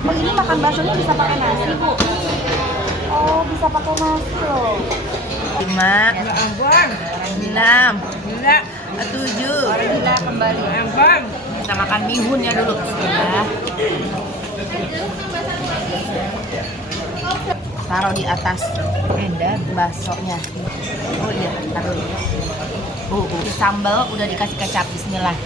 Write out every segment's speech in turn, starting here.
Oh, ini makan baksonya bisa pakai nasi, Bu? Oh, bisa pakai nasi loh. 5, 6, 7. Gila kembali. Kita makan bihunnya dulu. Bismillah. Taruh di atas baksonya. Oh iya, taruh. Sambal udah dikasih kecap. Bismillah.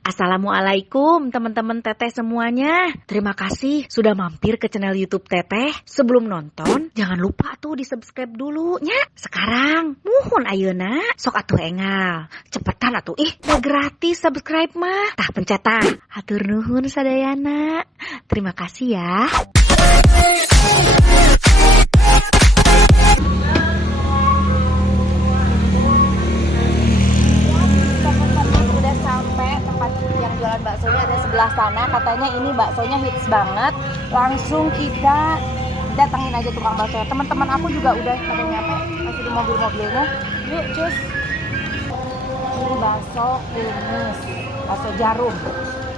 Assalamualaikum teman-teman Teteh semuanya. Terima kasih sudah mampir ke channel YouTube Teteh. Sebelum nonton, jangan lupa tuh di subscribe dulu nya. Sekarang, muhun ayeuna. Sok atuh engal. Cepetan atuh udah gratis subscribe mah. Tah pencet tah. Hatur nuhun sadayana. Terima kasih ya. Udah sampai tempat yang jualan baksonya ada sebelah sana. Katanya ini baksonya hits banget. Langsung kita datangin aja tukang bakso. Teman-teman aku juga udah pada nyampe, masih di mobil-mobilnya. Yuk cus. Ini bakso kumis, bakso jarum.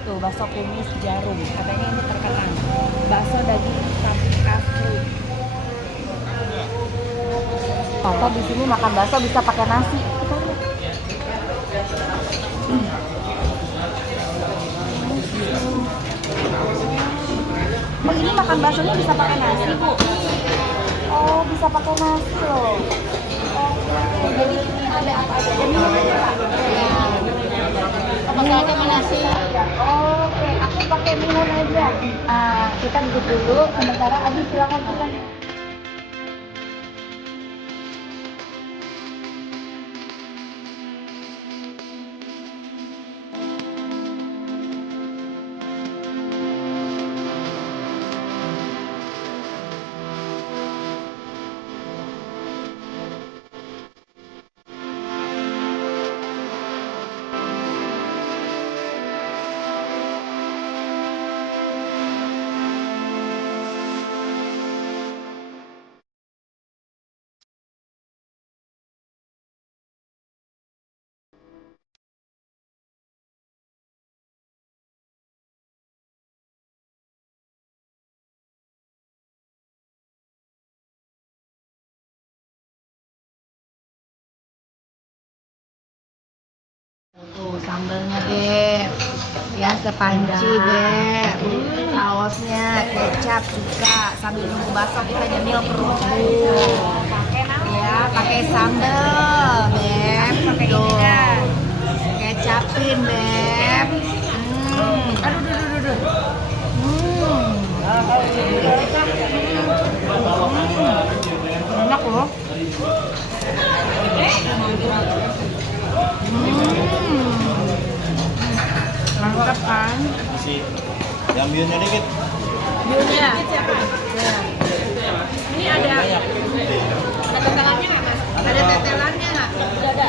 Tuh bakso kumis jarum. Katanya ini terkenal. Bakso daging sapi asli. Kata di sini makan bakso bisa pakai nasi. Kita lihat. Oh, ini makan baksonya bisa pakai nasi, Bu? Oh, bisa pakai nasi loh. Oke, jadi ini ada apa aja? Jadi minumnya Pak? Ya. Oh, pakai aja sama nasi. Oke, aku pakai minum aja. Kita duduk dulu. Sementara Adi silakan. Tuh sambalnya Beb, ya sepanci Beb, sausnya kecap juga. Sambil nunggu bakso kita nyemil kerupuk. Ya pakai sambal Beb, tuh kecapin Beb. Aduh. Enak loh. Mantap kan? Yang bihunnya dikit. Bihunnya. Ini ada tetelannya nggak Mas? Ada tetelannya nggak? Ada.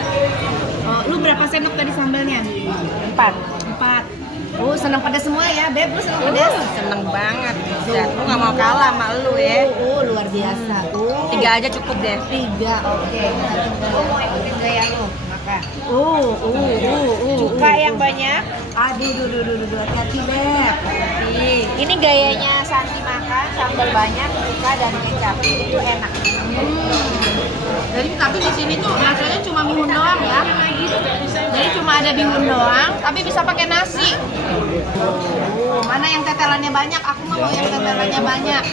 Oh, lu berapa sendok tadi sambalnya? 4. Oh, senang pedas semua ya, Beb? Lu senang pedas? Seneng banget. Lu nggak mau kalah sama lu ya. Luar biasa. 3 aja cukup deh. 3, oke. Lu mau ikutin gaya lu? Maka. Cuka yang banyak. Aduh, hati-hati Beb. Ini gayanya Santi makan, sambal banyak, cuka dan kecap. Itu enak. Jadi tapi di sini tuh rasanya cuma bihun doang ya. Jadi cuma ada bihun doang, tapi bisa pakai nasi. Mana yang tetelannya banyak? Aku mau yang tetelannya banyak.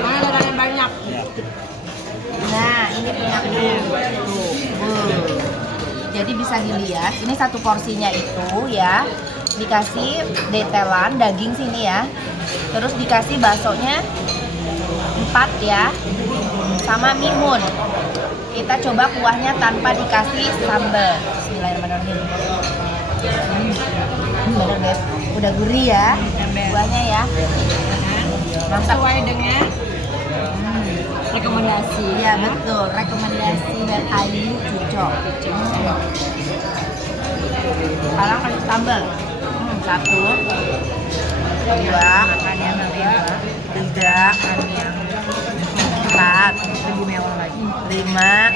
Mana tetelannya banyak? Nah, ini punya aku. Jadi bisa dilihat, ini satu porsinya itu ya dikasih detelan daging sini ya. Terus dikasih baksonya 4 ya, sama mihun. Kita coba kuahnya tanpa dikasih sambal. Bismillahirrahmanirrahim. Bener Beb, udah gurih ya kuahnya ya. Mantap. Sesuai dengan rekomendasi. Ya betul, rekomendasi dan Ayu Cucok. Sekarang kasih sambal. 1, 2, makan yang 3, makan yang 4, lebih mewah lagi. 5,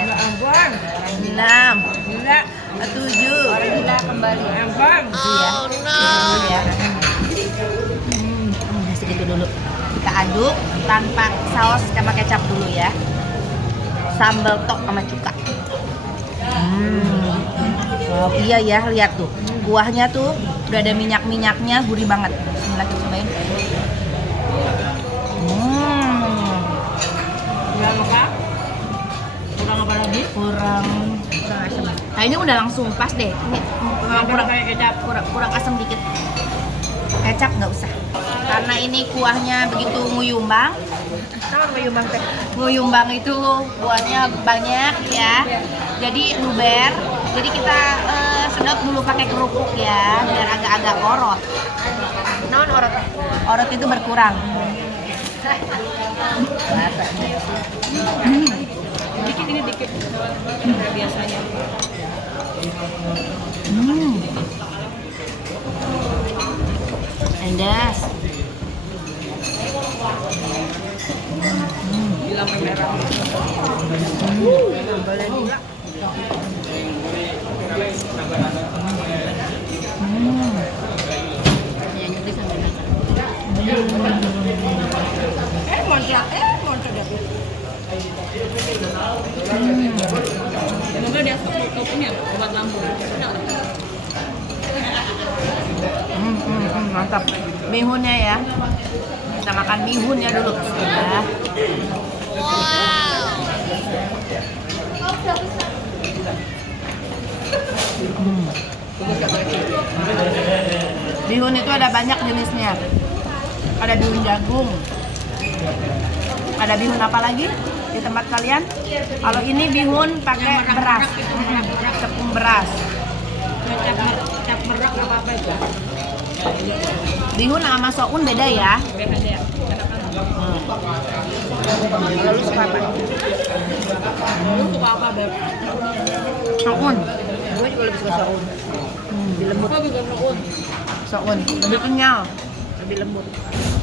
6, 7. kembali. Iya. Ya. Segitu dulu. Kita aduk tanpa saus sama kecap dulu ya. Sambal tok sama cuka. Wow, iya ya, lihat tuh. Kuahnya tuh udah ada minyak-minyaknya, gurih banget. Bismillah, kita cobain. Kurang apa lagi? Kurang asam. Kayaknya udah langsung pas deh. Ini kurang kayak kecap, kurang asam dikit. Kecap nggak usah. Karena ini kuahnya begitu nguyumbang. Sama nguyumbang teh. Nguyumbang itu kuahnya banyak ya. Jadi luber. Jadi kita sedot dulu pakai kerupuk ya, biar agak-agak orot. Non orot. Orot itu berkurang. Dikit ini dikit. Biasanya. Endas. Gila merah. Boleh gula. Moncrat David. Semoga dia punya obat lambung. Mantap. Bihunnya ya. Kita makan bihunnya dulu. Ya. Bihun itu ada banyak jenisnya. Ada bihun jagung. Ada bihun apa lagi di tempat kalian? Kalau ini bihun pakai beras, tepung beras. Cap merak apa itu? Bihun sama soun beda ya. Beda ya. Lalu suka apa? Lu suka apa, Beb? Soun. Gue juga lebih suka soun. Lebih lembut. Gue juga soun. Soun lebih kenyal. Lebih lembut.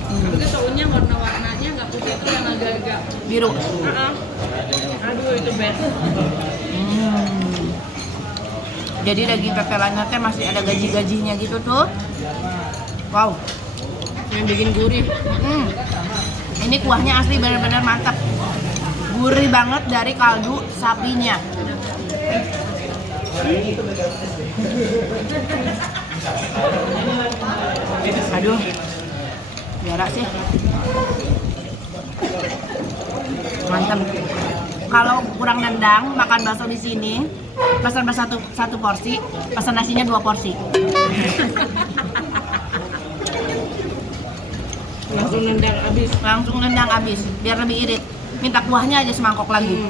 Tapi sounnya warna-warnanya nggak putih itu yang agak-agak Biru. Aduh itu best. Jadi daging tetelannya teh masih ada gaji-gajinya gitu tuh. Wow. Yang bikin gurih. Ini kuahnya asli benar-benar mantap. Gurih banget dari kaldu sapinya. Aduh. Biara sih. Mantap. Kalau kurang nendang makan bakso di sini, pesan satu porsi, pesan nasinya 2 porsi. Langsung nendang habis. Biar lebih irit. Minta kuahnya aja semangkok lagi.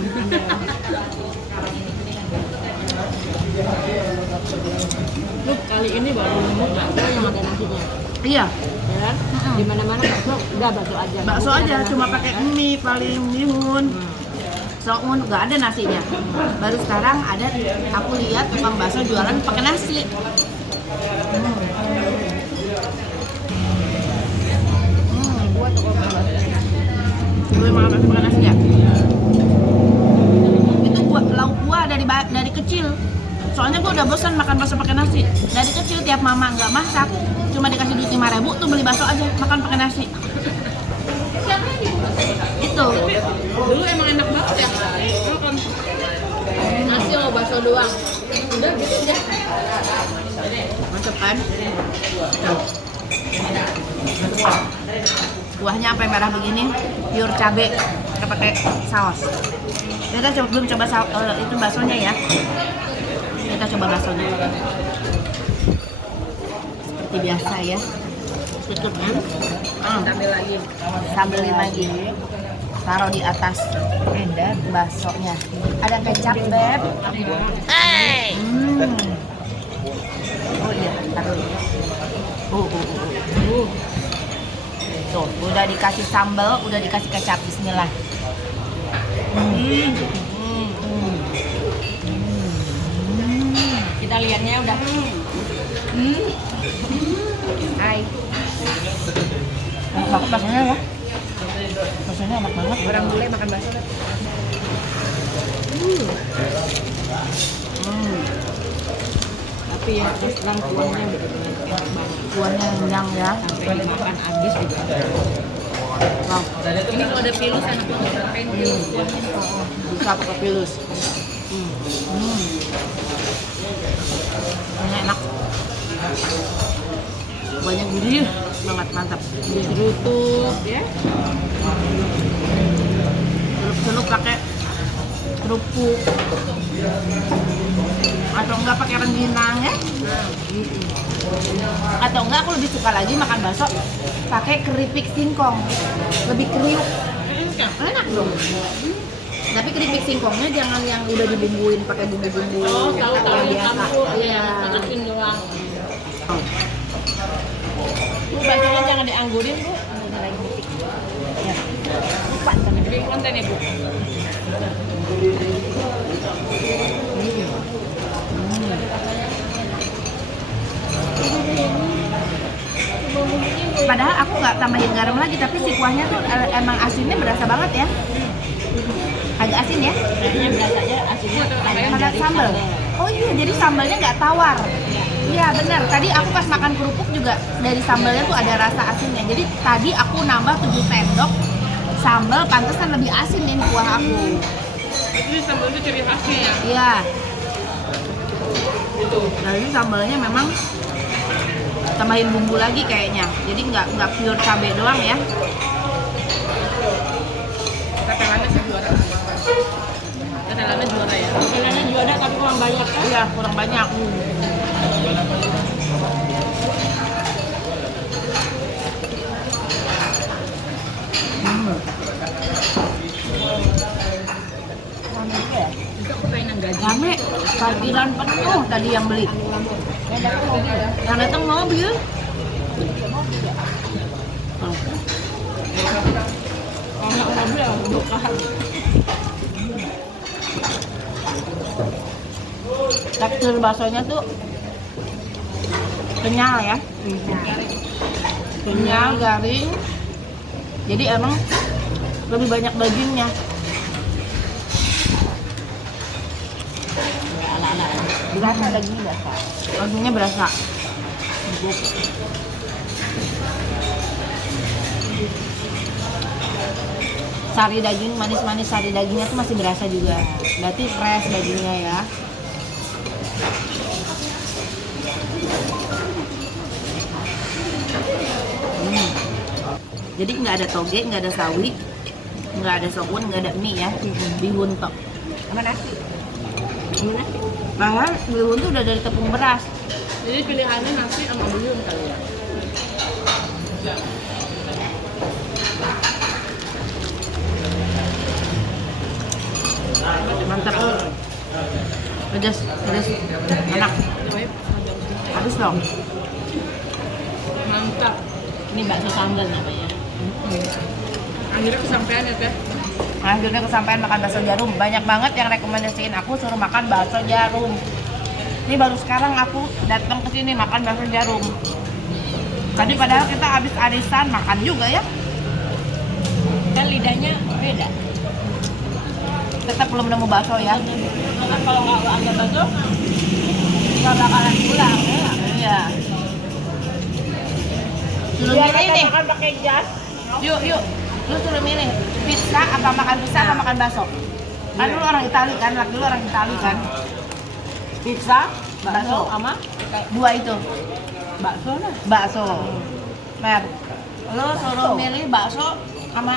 Lu kali ini baru nemu bakso yang ada nasinya. Iya. Ya. Di mana-mana bakso udah bakso aja. Bakso aja cuma pakai mie paling bihun. Soun nggak ada nasinya. Baru sekarang ada, aku lihat tukang bakso jualan pakai nasi. Gua tuh Gue makan bakso pakai nasi ya. Itu lauk gua dari kecil. Soalnya gue udah bosan makan bakso pakai nasi. Dari kecil tiap mama nggak masak, cuma dikasih duit 5.000 tuh beli bakso aja makan pakai nasi. Itu. dulu emang enak banget ya. Nasi sama bakso doang. Udah gitu aja. Mantep kan? Kuahnya sampai merah begini, pure cabe, kita pakai saus. Kita belum coba itu baksonya ya. Kita coba baksonya. Seperti biasa ya. Tutupnya. Sambil lagi. Sambilin lagi. Taruh di atas baksonya. Ada kecap, Beb. Hey. Oh iya, taruh. Tuh, udah dikasih sambal, udah dikasih kecap. Bismillah. Kita lihatnya udah. Hai. Baksonya ya. Baksonya enak banget. Orang bule makan bakso. Tapi ya terus terang kuahnya benar-benar enak banget. Kuahnya kenyang ya. Sampai dimakan habis juga. Wow. Ini kalau ada pilus enak banget pakai pilus kuahnya. Bisa pakai pilus. Ini enak. Banyak gurih banget, mantap. Diseruput ya. Celup pakai kerupuk atau enggak pakai rengginang ya. Atau enggak aku lebih suka lagi makan bakso pakai keripik singkong, lebih kriuk, enak dong. Tapi keripik singkongnya jangan yang udah dibumbuin pakai bumbu-bumbu Tahu yang biasa. campur Iya. masukin doang. Bu, baksonya jangan dianggurin, Bu. Ya. Lupa sama bikin konten ya, Bu. Padahal aku nggak tambahin garam lagi, tapi si kuahnya tuh emang asinnya berasa banget ya. Agak asin ya. Kayaknya berasa aja asinnya Karena sambal. Oh iya, jadi sambalnya nggak tawar. Iya benar. Tadi aku pas makan kerupuk juga dari sambalnya tuh ada rasa asinnya. Jadi tadi aku nambah 7 sendok sambal, pantesan lebih asin nih kuah aku. Ini sambal itu ciri khasnya ya. Iya. Jadi sambalnya memang tambahin bumbu lagi kayaknya. Jadi nggak pure cabai doang ya. Tetelannya sih juara. Tetelannya juara ya. Tetelannya juara tapi kurang banyak kan? Iya, kurang banyak. Rame juga ya? Itu aku pengen yang gaji. Rame, parkiran penuh tadi yang beli. Yang datang mobil. Kalau nggak mobil ya bukan. Tekstur baksonya tuh kenyal ya. Kenyal, garing. Jadi emang lebih banyak dagingnya. Berasa dagingnya berasa. Dagingnya berasa. Empuk. Sari daging manis-manis, sari dagingnya tuh masih berasa juga. Berarti fresh dagingnya ya. Jadi nggak ada toge, nggak ada sawi, nggak ada sokun, nggak ada mie ya. Bihun tok. Sama nasi. Sama nasi. Bahkan bihun tuh udah dari tepung beras. Jadi pilihannya nasi sama bihun kali ya. Mantap. Pedas, pedas, enak. Habis dong. Mantap. Ini bakso sambal namanya. Akhirnya kesampaian ya Teh. Akhirnya kesampaian makan bakso jarum. Banyak banget yang rekomendasiin aku suruh makan bakso jarum. Ini baru sekarang aku datang ke sini makan bakso jarum. Tadi padahal kita habis arisan makan juga ya. Dan lidahnya beda. Tetap belum nemu bakso ya. Karena kalau nggak ada bakso, Nggak bakalan pulang ya. Iya. Suruh milih nih. makan pakai jas. Yuk, yuk. Lu suruh milih pizza apa makan pizza apa makan bakso? Kan lu orang Itali kan, laki lu orang Itali kan. Pizza, bakso, sama dua itu. bakso lah. Bakso. Mer. Lu suruh milih bakso sama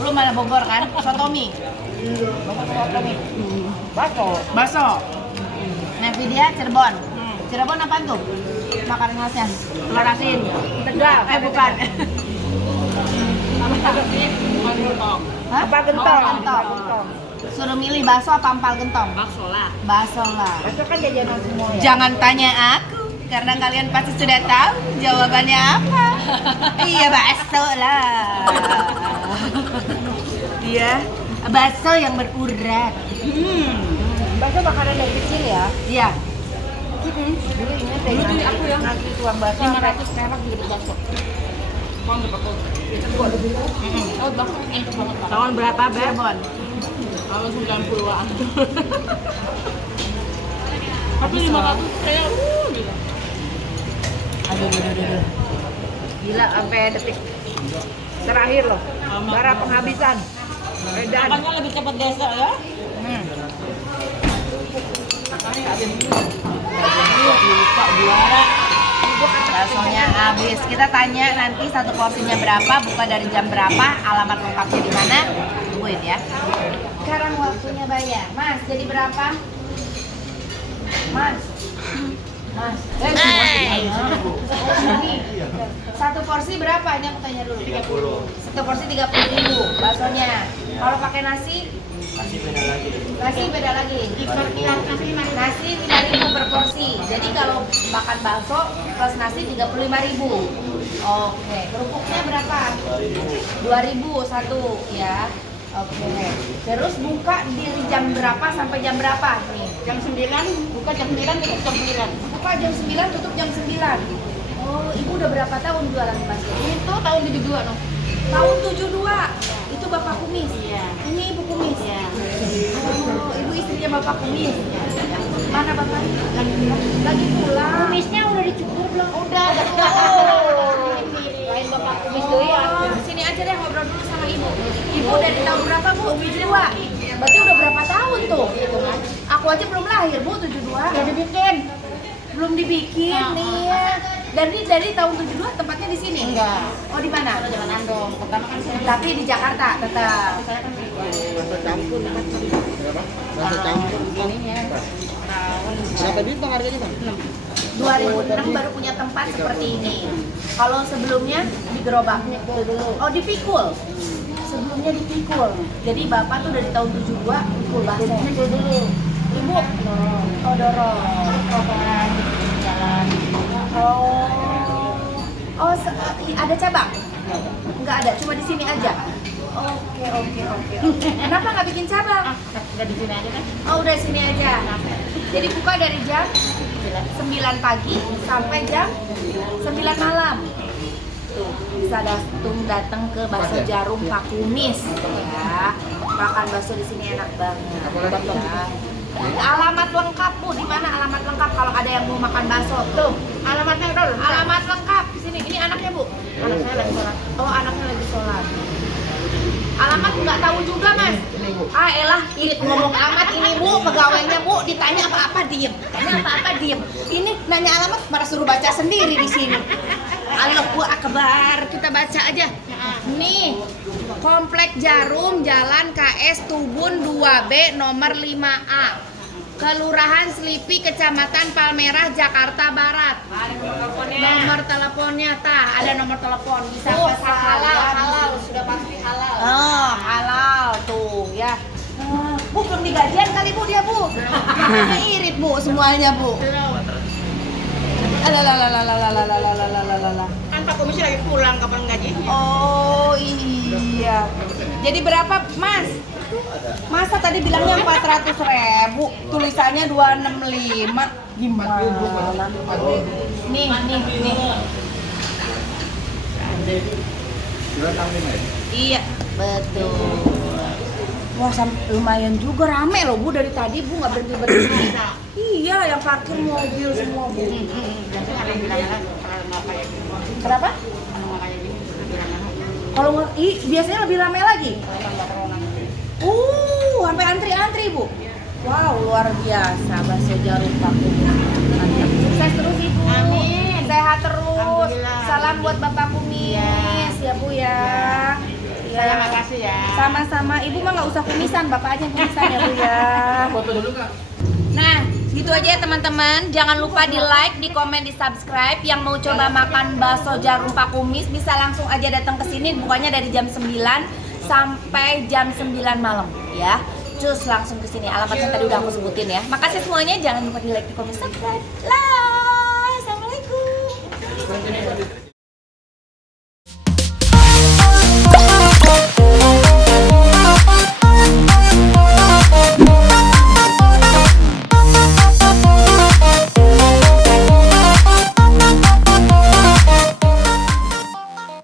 lu mana Bogor kan? Sotomi. Bogor Sotomi. Bakso. Bakso. Nah, dia Cirebon. Cirebon apa tuh? Makanan khasnya. Telur asin. Tegal. Bukan. Gentong. Hah? Apa gentong? Gentong. Suruh milih bakso apa empal gentong? Bakso lah. Bakso lah. Bakso kan jajanan semua ya. Jangan tanya aku, karena kalian pasti sudah tahu jawabannya apa. Iya, bakso lah. Iya, bakso yang berurat. Bakso makanan dari kecil ya. Iya. Dulu ingat deh. Dulu aku yang ngasih tuang bakso 500 perak juga dapat bakso. Tahun berapa? Tahun bakso enak banget Pak. Tahun berapa, Cirebon? Tahun 90-an. Tapi 500 kayak gitu. aduh. Gila sampai detik terakhir loh. Bara penghabisan. Edan. Makanya lebih cepat desa ya. Lupa juara. Baksonya habis. Kita tanya nanti satu porsinya berapa, buka dari jam berapa, alamat lengkapnya di mana. Tungguin ya. Sekarang waktunya bayar. Mas, jadi berapa? Mas. Mas. Ini. Satu porsi berapa? Ini aku tanya dulu. 30. Satu porsi 30.000 baksonya. Kalau pakai nasi? Masih beda lagi. Nasi beda lagi. Nasi 5.000 per porsi. Jadi kalau makan bakso plus nasi 35.000. Oke, kerupuknya berapa? 2.000 satu ya. Oke. Terus buka dari jam berapa sampai jam berapa nih? Jam 9, buka jam 9, tutup jam 9. Buka jam 9, tutup jam 9. Oh, ibu udah berapa tahun jualan bakso? Itu tahun 72 noh. Tahun 72. Itu Bapak Kumis. Iya. Ini Ibu Kumis. Iya. Oh, ibu istrinya Bapak Kumis. Mana Bapak? Lagi pulang. Kumisnya udah dicukur belum? Udah tua. Lain bapak kumis Oh, tuh ya. sini aja deh ngobrol dulu sama ibu. Ibu dari tahun berapa Bu? 72. Berarti udah berapa tahun tuh? Aku aja belum lahir Bu, 72. Udah dibikin. Belum dibikin nih ya. Dari tahun 72 tempatnya di sini? Enggak. Oh, di mana? Kalau Jalan Andong. Pertama kan saya Tapi di Jakarta tetap. saya kan Rasa campur kan? Rasa campur ininya. Tahun berapa duit bang harganya bang? 2006 baru punya tempat seperti ini. Kalau sebelumnya di gerobak. Oh, dipikul. Sebelumnya dipikul. Jadi Bapak tuh dari tahun 72 pikul bakso. Pikul dulu. Ibu oh dorong. Rokokan jalan. Oh, ada cabang? Enggak ada, cuma di sini aja. Oke. Kenapa nggak bikin cabang? Udah di sini aja kan? Oh, udah sini aja. Jadi buka dari jam 9 pagi sampai jam 9 malam. Tuh, bisa datang ke Bakso Jarum Pak Kumis ya. Makan bakso di sini enak banget ya. Alamat lengkap Bu, di mana alamat lengkap kalau ada yang mau makan bakso? Tuh, Alamatnya udah. alamat lengkap di sini. Ini anaknya Bu. Anak saya lagi sholat. Oh, anaknya lagi sholat. Alamat nggak tahu juga Mas. Ah elah, irit ngomong alamat ini Bu, pegawainya Bu, ditanya apa-apa diem. Tanya apa-apa diem. Ini nanya alamat malah suruh baca sendiri di sini. Allahu Akbar, kita baca aja. Nih, Komplek Jarum, Jalan KS Tubun 2B nomor 5A. Kelurahan Selipi, Kecamatan Palmerah, Jakarta Barat. Nomor teleponnya tah, ada nomor telepon bisa pesan halal, sudah pasti halal. Oh, halal tuh ya. Bu belum digajian kali Bu dia Bu. Makanya irit Bu semuanya Bu. Alalalalalalalalalalalala. Kan Pak Komisi lagi pulang, kapan gajinya? Oh iya. Jadi berapa Mas? Masa tadi bilangnya 400.000, tulisannya 265. Gimana? Nih. Iya, betul. Wah, lumayan juga rame loh Bu dari tadi Bu nggak berhenti. Iya, yang parkir mobil semua Bu. Biasanya ada yang bilang kalau nggak kayak gini. Kenapa? Kalau nggak kayak gini, lebih ramai. Kalau biasanya lebih ramai lagi. Kalau nggak corona. Sampai antri-antri Bu. Wow, luar biasa bakso jarum Pak Kumis. Mantap. Sukses terus Ibu. Amin. Sehat terus. Alhamdulillah. Salam buat Bapak Kumis ya Bu ya. Saya makasih ya. Sama-sama. Ibu mah nggak usah kumisan, Bapak aja yang kumisan ya Bu ya. Foto dulu kak. Nah, gitu aja ya teman-teman. Jangan lupa di like, di komen, di subscribe. Yang mau coba makan bakso jarum Pak Kumis bisa langsung aja datang ke sini. Bukanya dari jam 9 sampai jam 9 malam ya. Cus langsung ke sini. Alamatnya tadi udah aku sebutin ya. Makasih semuanya. Jangan lupa di like, di komen, subscribe. Lah, assalamualaikum.